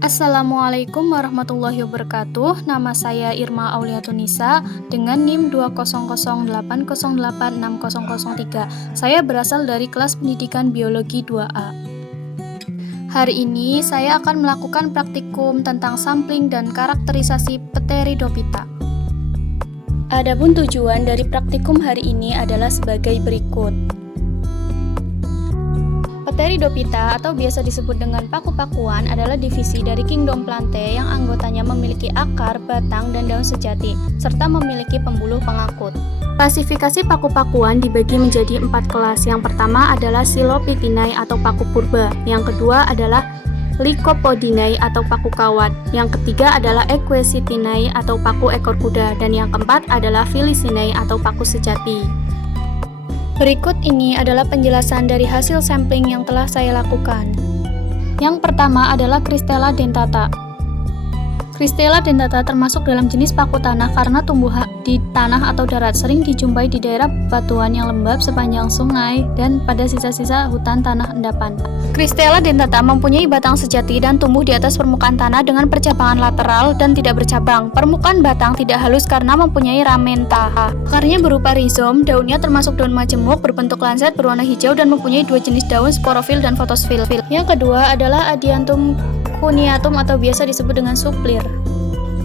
Assalamualaikum warahmatullahi wabarakatuh. Nama saya Irma Auliatunisa dengan NIM 20080860003. Saya berasal dari kelas pendidikan biologi 2A. Hari ini saya akan melakukan praktikum tentang sampling dan karakterisasi Pteridophyta. Adapun tujuan dari praktikum hari ini adalah sebagai berikut. Pteridophyta atau biasa disebut dengan paku-pakuan adalah divisi dari kingdom Plantae yang anggotanya memiliki akar, batang, dan daun sejati, serta memiliki pembuluh pengangkut. Klasifikasi paku-pakuan dibagi menjadi 4 kelas. Yang pertama adalah Silopithinae atau paku purba, yang kedua adalah Lycopodinae atau paku kawat, yang ketiga adalah Equisethinae atau paku ekor kuda, dan yang keempat adalah Felicinae atau paku sejati. Berikut ini adalah penjelasan dari hasil sampling yang telah saya lakukan. Yang pertama adalah Cristella dentata. Cristella dentata termasuk dalam jenis paku tanah karena tumbuh di tanah atau darat, sering dijumpai di daerah batuan yang lembab sepanjang sungai dan pada sisa-sisa hutan tanah endapan. Cristella dentata mempunyai batang sejati dan tumbuh di atas permukaan tanah dengan percabangan lateral dan tidak bercabang. Permukaan batang tidak halus karena mempunyai ramenta. Akarnya berupa rizom, daunnya termasuk daun majemuk, berbentuk lancet, berwarna hijau dan mempunyai 2 jenis daun, sporofil dan fotosfil. Yang kedua adalah Adiantum coniatum atau biasa disebut dengan suplir.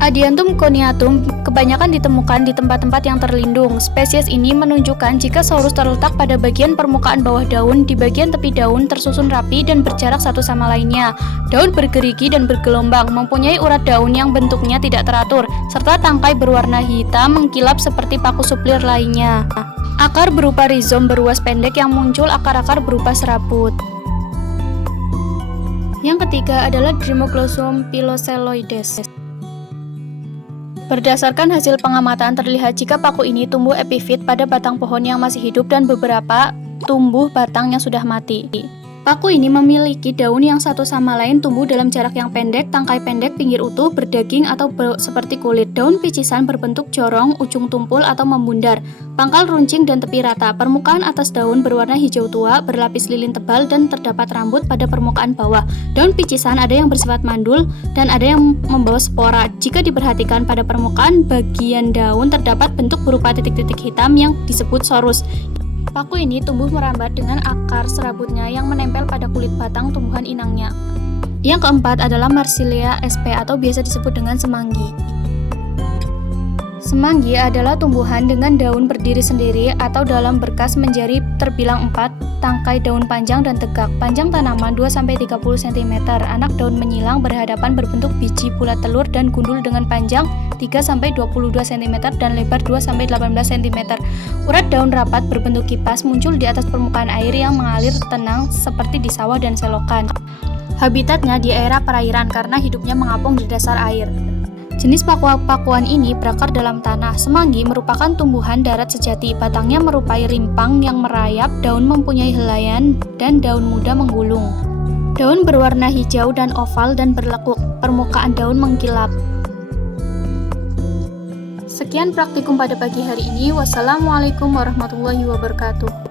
Adiantum coniatum kebanyakan ditemukan di tempat-tempat yang terlindung. Spesies ini menunjukkan jika saurus terletak pada bagian permukaan bawah daun, di bagian tepi daun tersusun rapi dan berjarak satu sama lainnya. Daun bergerigi dan bergelombang, mempunyai urat daun yang bentuknya tidak teratur, serta tangkai berwarna hitam mengkilap seperti paku suplir lainnya. Akar berupa rizom beruas pendek yang muncul akar-akar berupa serabut. Yang ketiga adalah Dermoglossum piloceloides. Berdasarkan hasil pengamatan terlihat jika paku ini tumbuh epifit pada batang pohon yang masih hidup dan beberapa tumbuh batang yang sudah mati. Paku ini memiliki daun yang satu sama lain tumbuh dalam jarak yang pendek, tangkai pendek, pinggir utuh, berdaging atau seperti kulit. Daun picisan berbentuk jorong, ujung tumpul atau membundar, pangkal runcing dan tepi rata. Permukaan atas daun berwarna hijau tua, berlapis lilin tebal dan terdapat rambut pada permukaan bawah. Daun picisan ada yang bersifat mandul dan ada yang membawa spora. Jika diperhatikan pada permukaan bagian daun terdapat bentuk berupa titik-titik hitam yang disebut sorus. Paku ini tumbuh merambat dengan akar serabutnya yang menempel pada kulit batang tumbuhan inangnya. Yang keempat adalah Marsilea sp atau biasa disebut dengan semanggi. Semanggi adalah tumbuhan dengan daun berdiri sendiri atau dalam berkas menjari terbilang 4, tangkai daun panjang dan tegak, panjang tanaman 2-30 cm, anak daun menyilang berhadapan berbentuk biji bulat telur dan gundul dengan panjang 3-22 cm dan lebar 2-18 cm. Urat daun rapat berbentuk kipas muncul di atas permukaan air yang mengalir tenang seperti di sawah dan selokan. Habitatnya di area perairan karena hidupnya mengapung di dasar air. Jenis paku-pakuan ini berakar dalam tanah. Semanggi merupakan tumbuhan darat sejati. Batangnya merupai rimpang yang merayap, daun mempunyai helaian, dan daun muda menggulung. Daun berwarna hijau dan oval dan berlekuk. Permukaan daun mengkilap. Sekian praktikum pada pagi hari ini. Wassalamualaikum warahmatullahi wabarakatuh.